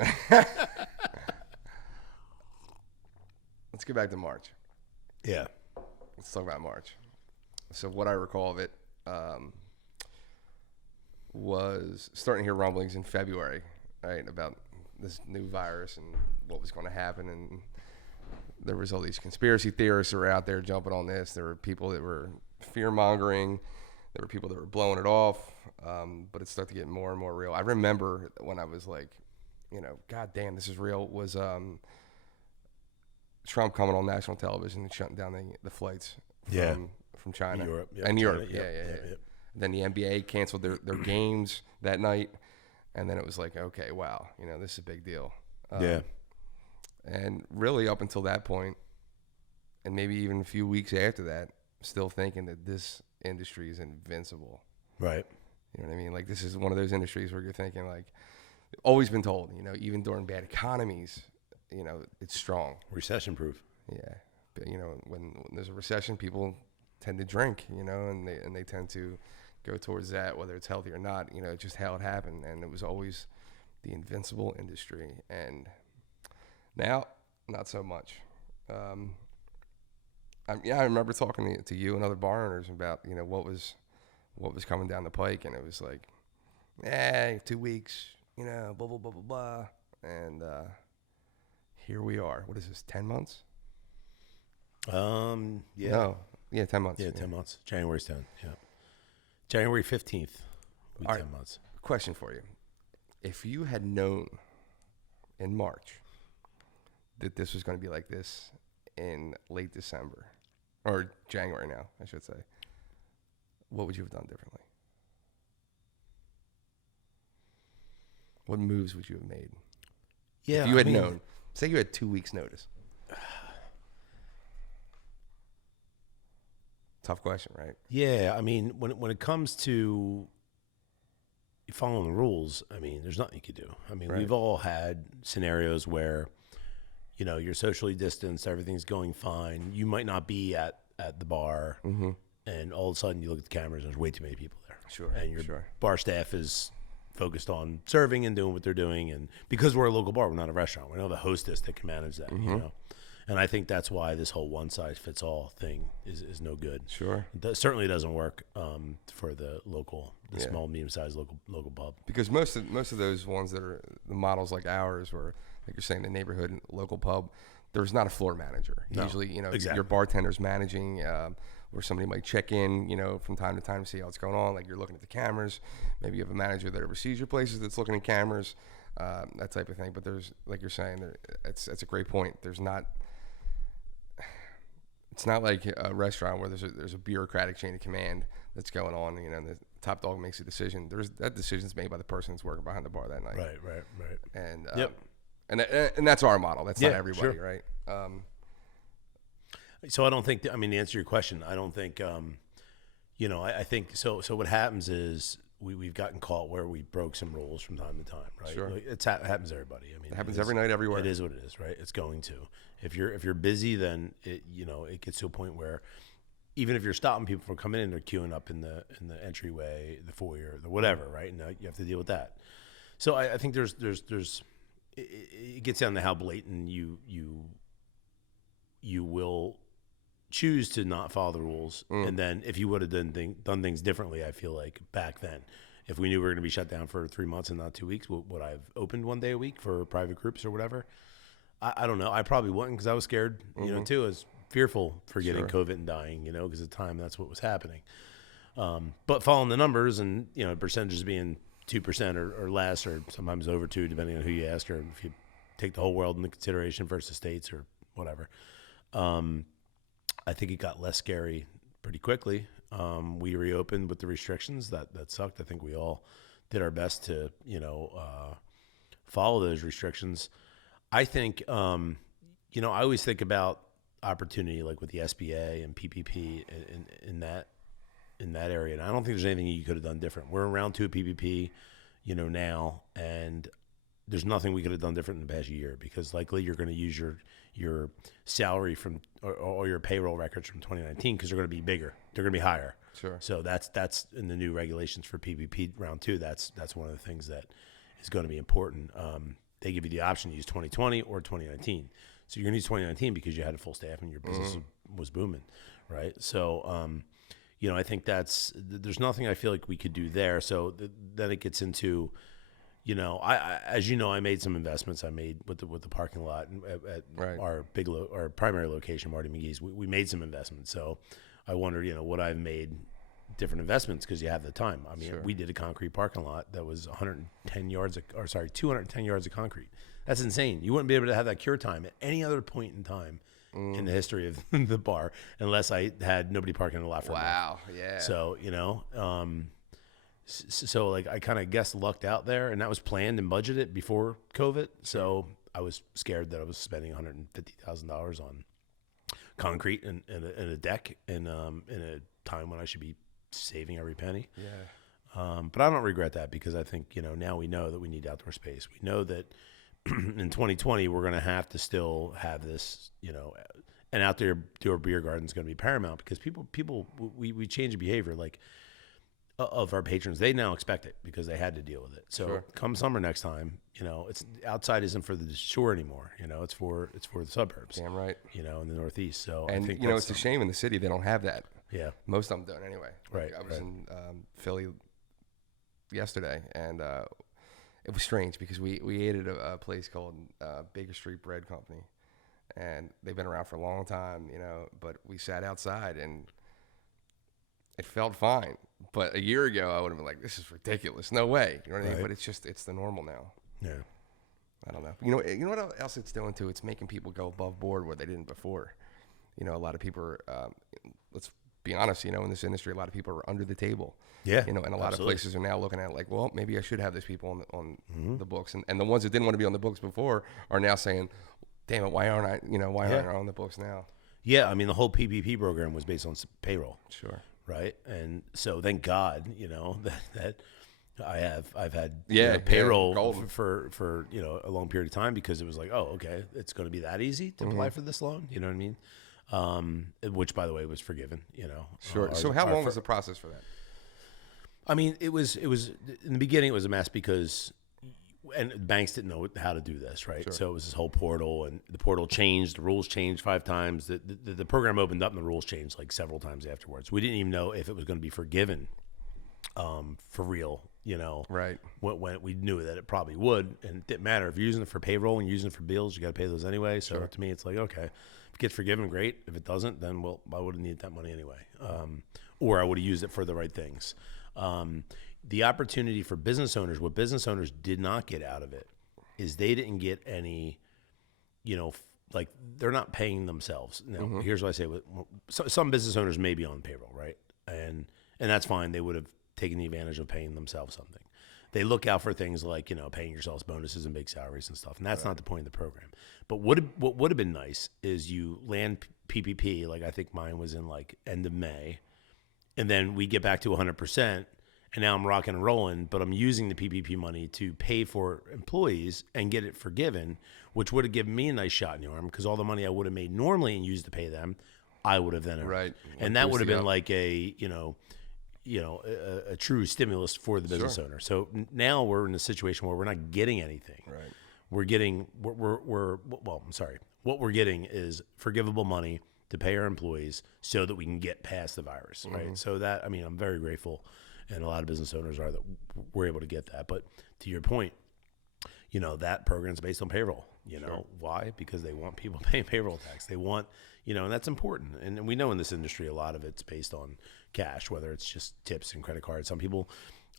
Let's get back to March. Yeah. Let's talk about March. So what I recall of it was starting to hear rumblings in February, right, about this new virus and what was going to happen. And there was all these conspiracy theorists that were out there jumping on this. There were people that were fear-mongering. There were people that were blowing it off. But it started to get more and more real. I remember when I was like, God damn, this is real, was Trump coming on national television and shutting down the flights from China. Europe. Yep. And China, Europe, yep. yeah. Then the NBA canceled their games that night. And then it was like, okay, wow, this is a big deal. And really up until that point, and maybe even a few weeks after that, still thinking that this industry is invincible. Right. You know what I mean? Like, this is one of those industries where you're thinking, like, always been told, even during bad economies, it's strong. Recession-proof. Yeah. But, when there's a recession, people tend to drink, and they tend to go towards that, whether it's healthy or not, just how it happened. And it was always the invincible industry. And now, not so much. I remember talking to you and other bar owners about, what was coming down the pike. And it was like, 2 weeks, blah, blah, blah, blah, blah. And here we are. What is this, 10 months? Yeah. No. Yeah, 10 months. Yeah, 10 months. January's 10. Yeah. January 15th will be 10 months. Question for you. If you had known in March that this was going to be like this in late December, or January now, I should say, what would you have done differently? What moves would you have made? Yeah, if you had known. Say you had 2 weeks notice. Tough question, right? Yeah, when it comes to following the rules, there's nothing you could do. Right. We've all had scenarios where, you're socially distanced, everything's going fine. You might not be at the bar, and all of a sudden you look at the cameras and there's way too many people there. Sure. And your bar staff is focused on serving and doing what they're doing. And because we're a local bar, we're not a restaurant. We don't have a hostess that can manage that, And I think that's why this whole one-size-fits-all thing is no good. Sure. It certainly doesn't work for the small, medium-sized local pub. Because most of those ones that are the models like ours, where like you're saying the neighborhood and local pub, there's not a floor manager. No, Usually, exactly. Your bartender's managing, or somebody might check in, from time to time to see what's going on. Like you're looking at the cameras. Maybe you have a manager that oversees your places that's looking at cameras, that type of thing. But there's, like you're saying, it's a great point. There's not. It's not like a restaurant where there's a bureaucratic chain of command that's going on. The top dog makes a decision. That decision's made by the person that's working behind the bar that night. Right. And yep. And that's our model. That's not everybody, sure. right? So I don't think. To answer your question, I don't think. I think so. So what happens is we've gotten caught where we broke some rules from time to time, right? Sure. It happens to everybody. It happens every night, everywhere. It is what it is, right? It's going to. If you're busy, then it gets to a point where even if you're stopping people from coming in, they're queuing up in the entryway, the foyer, the whatever, right? And now you have to deal with that. So I think there's it gets down to how blatant you will choose to not follow the rules. And then if you would have done things differently, I feel like back then, if we knew we were going to be shut down for 3 months and not 2 weeks, would I have opened one day a week for private groups or whatever? I don't know. I probably wouldn't, because I was scared, too. I was fearful for getting COVID and dying, because at the time that's what was happening. But following the numbers and, percentages being 2% or less, or sometimes over 2, depending on who you ask, or if you take the whole world into consideration versus states or whatever. I think it got less scary pretty quickly. We reopened with the restrictions. That sucked. I think we all did our best to, follow those restrictions. I think, I always think about opportunity, like with the SBA and PPP in that area. And I don't think there's anything you could have done different. We're in round 2 of PPP, now, and there's nothing we could have done different in the past year, because likely you're going to use your salary from or your payroll records from 2019, because they're going to be bigger. They're going to be higher. Sure. So that's in the new regulations for PPP round 2. That's one of the things that is going to be important. they give you the option to use 2020 or 2019. So you're going to use 2019 because you had a full staff and your business was booming, right? So, I think there's nothing I feel like we could do there. So then it gets into, as I made some investments. I made with the parking lot at our our primary location, Marty McGee's. We made some investments. So I wondered, would I've made different investments because you have the time. I mean, we did a concrete parking lot that was 210 yards of concrete. That's insane. You wouldn't be able to have that cure time at any other point in time in the history of the bar unless I had nobody parking in the lot for a month. Wow, yeah. So, so like I kind of guessed lucked out there, and that was planned and budgeted before COVID. So I was scared that I was spending $150,000 on concrete and a deck in a time when I should be saving every penny. Yeah. But I don't regret that because I think, now we know that we need outdoor space. We know that in 2020, we're going to have to still have this, an outdoor beer garden is going to be paramount because we change the behavior like of our patrons. They now expect it because they had to deal with it. So come summer next time, it's outside isn't for the shore anymore. It's for the suburbs. Damn right. In the Northeast. So and I think it's a shame in the city they don't have that. Yeah. Most of them don't anyway. Right. I was in Philly yesterday, and it was strange because we ate at a place called Baker Street Bread Company, and they've been around for a long time, but we sat outside and it felt fine. But a year ago, I would have been like, this is ridiculous. No way. You know what I mean? But it's the normal now. Yeah. I don't know. You know what else it's doing too? It's making people go above board where they didn't before. A lot of people are, let's be honest, in this industry, a lot of people are under the table. Yeah. And a lot of places are now looking at it like, well, maybe I should have these people on the books. And the ones that didn't want to be on the books before are now saying, damn it, why aren't I on the books now? Yeah. I mean, the whole PPP program was based on payroll. Sure. Right. And so thank God, that I've had payroll for a long period of time because it was like, oh, okay, it's going to be that easy to apply for this loan. You know what I mean? Which, by the way, was forgiven. Sure. So how long was the process for that? I mean, it was in the beginning. It was a mess because banks didn't know how to do this, right? Sure. So it was this whole portal, and the portal changed. The rules changed 5 times. The program opened up, and the rules changed like several times afterwards. We didn't even know if it was going to be forgiven for real. Right. When we knew that it probably would, and it didn't matter if you're using it for payroll and you're using it for bills, you got to pay those anyway. So to me, it's like, okay, if it gets forgiven, great. If it doesn't, then I would have needed that money anyway, or I would have used it for the right things. The opportunity for business owners, what business owners did not get out of it is they didn't get any, like they're not paying themselves. Now, here's what I say: some business owners may be on payroll, right? And that's fine. They would have taken the advantage of paying themselves something. They look out for things like paying yourselves bonuses and big salaries and stuff, and that's not the point of the program. But what would have been nice is you land PPP, like I think mine was in like end of May, and then we get back to 100%. And now I'm rocking and rolling, but I'm using the PPP money to pay for employees and get it forgiven, which would have given me a nice shot in the arm because all the money I would have made normally and used to pay them, I would have then earned. Right. And that would have been like a true stimulus for the business owner. So now we're in a situation where we're not getting anything. Right. What we're getting is forgivable money to pay our employees so that we can get past the virus. Right. So I'm very grateful. And a lot of business owners are that we're able to get that. But to your point, that program's based on payroll. Why? Because they want people paying payroll tax. They want, and that's important. And we know in this industry, a lot of it's based on cash, whether it's just tips and credit cards. A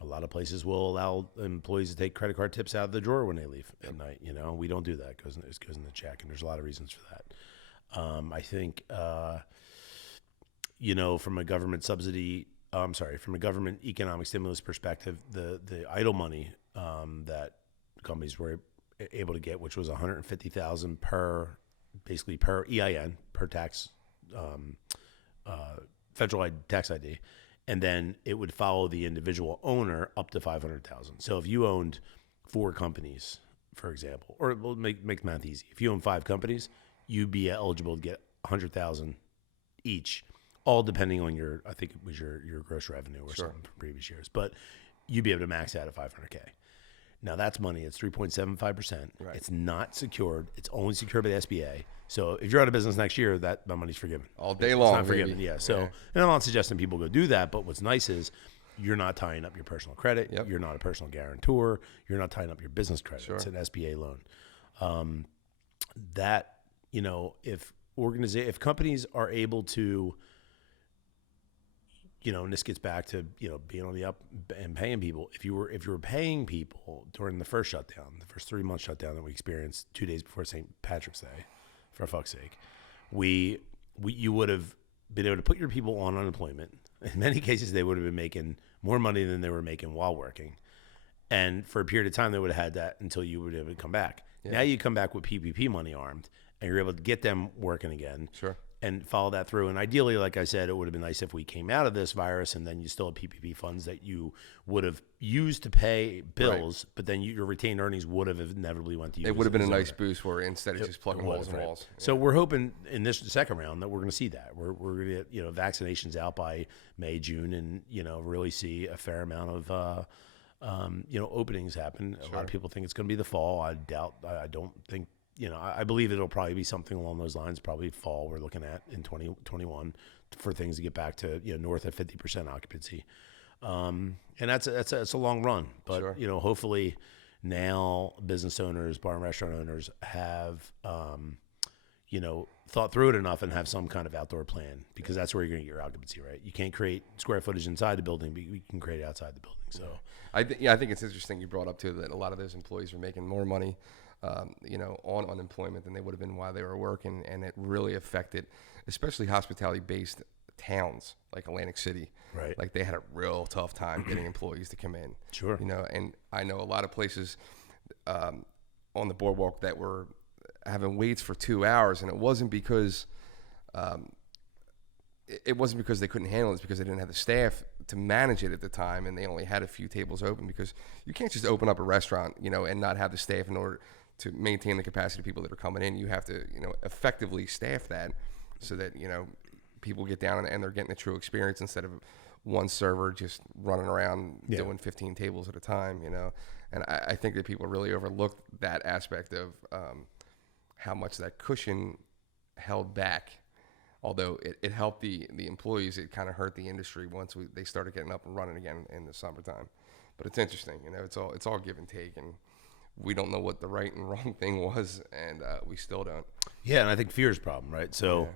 lot of places will allow employees to take credit card tips out of the drawer when they leave at night. We don't do that. It goes in the check, and there's a lot of reasons for that. I think, from a government subsidy. From a government economic stimulus perspective, the idle money that companies were able to get, which was $150,000 per EIN, per tax, federal tax ID, and then it would follow the individual owner up to $500,000. So if you owned 4 companies, for example, or we'll make math easy, if you own 5 companies, you'd be eligible to get $100,000 each. All depending on your gross revenue or something from previous years. But you'd be able to max out at $500K. Now that's money. It's 3.75%. Right. It's not secured. It's only secured by the SBA. So if you're out of business next year, that money's forgiven. All day long. It's not forgiven. Yeah. So and I'm not suggesting people go do that, but what's nice is you're not tying up your personal credit. Yep. You're not a personal guarantor. You're not tying up your business credit. Sure. It's an SBA loan. That, if companies are able to, and this gets back to, being on the up and paying people. If you were paying people during the first shutdown, the first 3 month shutdown that we experienced 2 days before St. Patrick's Day, for fuck's sake, you would have been able to put your people on unemployment. In many cases, they would have been making more money than they were making while working. And for a period of time, they would have had that until you would be able to come back. Yeah. Now you come back with PPP money armed, and you're able to get them working again. Sure. And follow that through. And ideally, like I said, it would have been nice if we came out of this virus and then you still had PPP funds that you would have used to pay bills, but then your retained earnings would have inevitably went to you. It would have been a nice boost where instead of just plugging holes in walls. So we're hoping in this second round that we're going to see that. We're going to get, vaccinations out by May, June, and, really see a fair amount of, openings happen. Sure. A lot of people think it's going to be the fall. I don't think, I believe it'll probably be something along those lines, probably fall we're looking at in 2021 for things to get back to, north of 50% occupancy. And that's a long run, but, sure. Hopefully now business owners, bar and restaurant owners have, thought through it enough and have some kind of outdoor plan, because that's where you're going to get your occupancy, right? You can't create square footage inside the building, but you can create it outside the building. So I think it's interesting you brought up too that a lot of those employees are making more money on unemployment than they would have been while they were working, and it really affected, especially hospitality-based towns like Atlantic City. Right. Like they had a real tough time getting employees to come in. Sure. And I know a lot of places on the boardwalk that were having waits for 2 hours, and it wasn't because they couldn't handle it. It's because they didn't have the staff to manage it at the time, and they only had a few tables open, because you can't just open up a restaurant, and not have the staff in order to maintain the capacity of people that are coming in. You have to, effectively staff that so that, people get down and they're getting a true experience instead of one server just running around doing 15 tables at a time, And I think that people really overlooked that aspect of how much that cushion held back. Although it helped the employees, it kind of hurt the industry once they started getting up and running again in the summertime. But it's interesting, it's all give and take, and we don't know what the right and wrong thing was, and we still don't. Yeah, and I think fear is a problem, right? So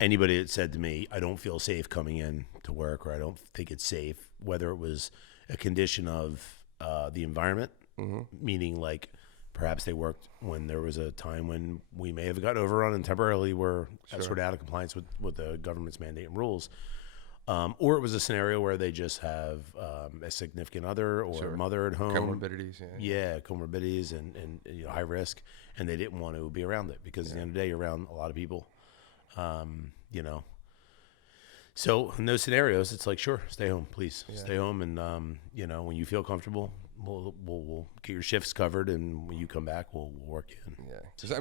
anybody that said to me, I don't feel safe coming in to work, or I don't think it's safe, whether it was a condition of the environment, meaning like perhaps they worked when there was a time when we may have got overrun and temporarily were sort of out of compliance with the government's mandate and rules. Or it was a scenario where they just have a significant other or mother at home. Comorbidities. Yeah, comorbidities and high risk, and they didn't want to be around it, because at the end of the day, you're around a lot of people. So in those scenarios, it's like, sure, stay home, please. Stay home, and when you feel comfortable, we'll get your shifts covered, and when you come back, we'll work you in. Yeah, just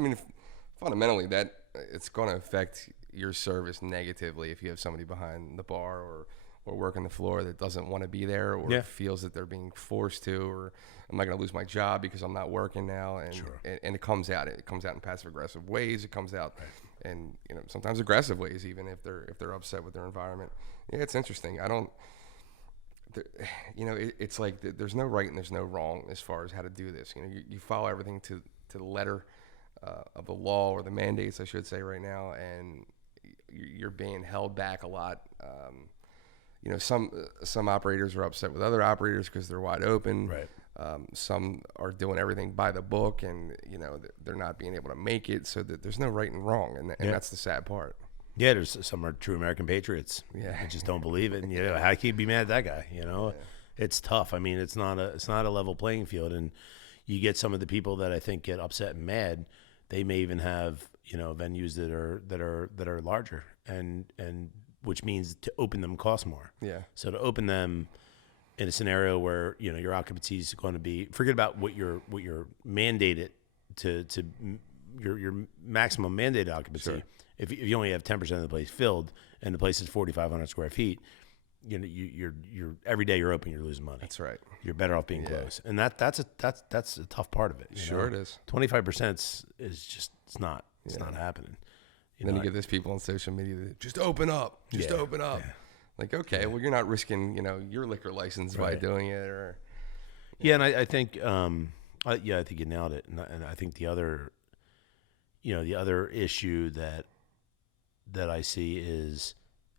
fundamentally, that it's going to affect your service negatively if you have somebody behind the bar or working the floor that doesn't want to be there, or feels that they're being forced to, or am I going to lose my job because I'm not working now? And and it comes out in passive aggressive ways. It comes out in sometimes aggressive ways, even if they're upset with their environment. Yeah, it's interesting. It's like there's no right and there's no wrong as far as how to do this. You follow everything to the letter of the law, or the mandates, I should say, right now, and you're being held back a lot. Some operators are upset with other operators because they're wide open. Right. Some are doing everything by the book, and they're not being able to make it. So that there's no right and wrong, and that's the sad part. Yeah, there's some are true American patriots. Yeah, I just don't believe it. And how can you be mad at that guy? It's tough. I mean, it's not a level playing field, and you get some of the people that I think get upset and mad. They may even have venues that are larger, and which means to open them costs more. Yeah. So to open them in a scenario where your occupancy is going to be, forget about what you're mandated to your maximum mandated occupancy. Sure. If you only have 10% of the place filled and the place is 4,500 square feet, you're every day you're open, you're losing money. That's right. You're better off being closed, and that's a tough part of it. Sure, it is. 25% is just it's not happening. Then you get those people on social media that just open up, open up. Yeah. Like, okay, well, you're not risking your liquor license by doing it, or and I think I think you nailed it, and I think the other issue that I see is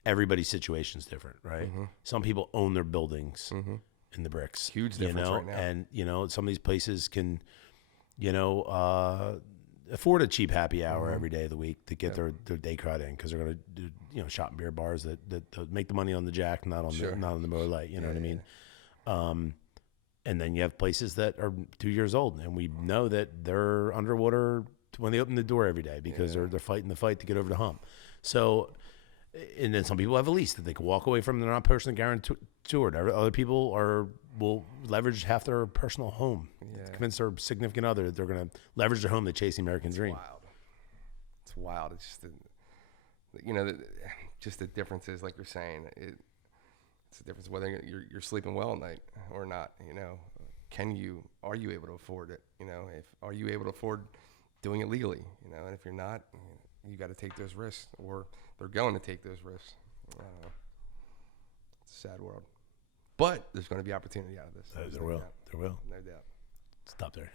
everybody's situation is different, right? Mm-hmm. Some people own their buildings in the bricks. Huge difference right now. And some of these places can, afford a cheap happy hour every day of the week to get their day crowd in, because they're going to do shop and beer bars that make the money on the Jack, not on the Miller Lite. You know what I mean? Yeah. And then you have places that are 2 years old, and we know that they're underwater when they open the door every day because they're fighting the fight to get over the hump. So. And then some people have a lease that they can walk away from. They're not personally guaranteed. Other people will leverage half their personal home. Convince their significant other that they're going to leverage their home to chase the American dream. It's wild. It's just the differences, like you're saying. It's the difference whether you're sleeping well at night or not. Are you able to afford it? Are you able to afford doing it legally? And if you're not, you got to take those risks, or they're going to take those risks. I don't know. It's a sad world. But there's going to be opportunity out of this. There will. No doubt. Stop there.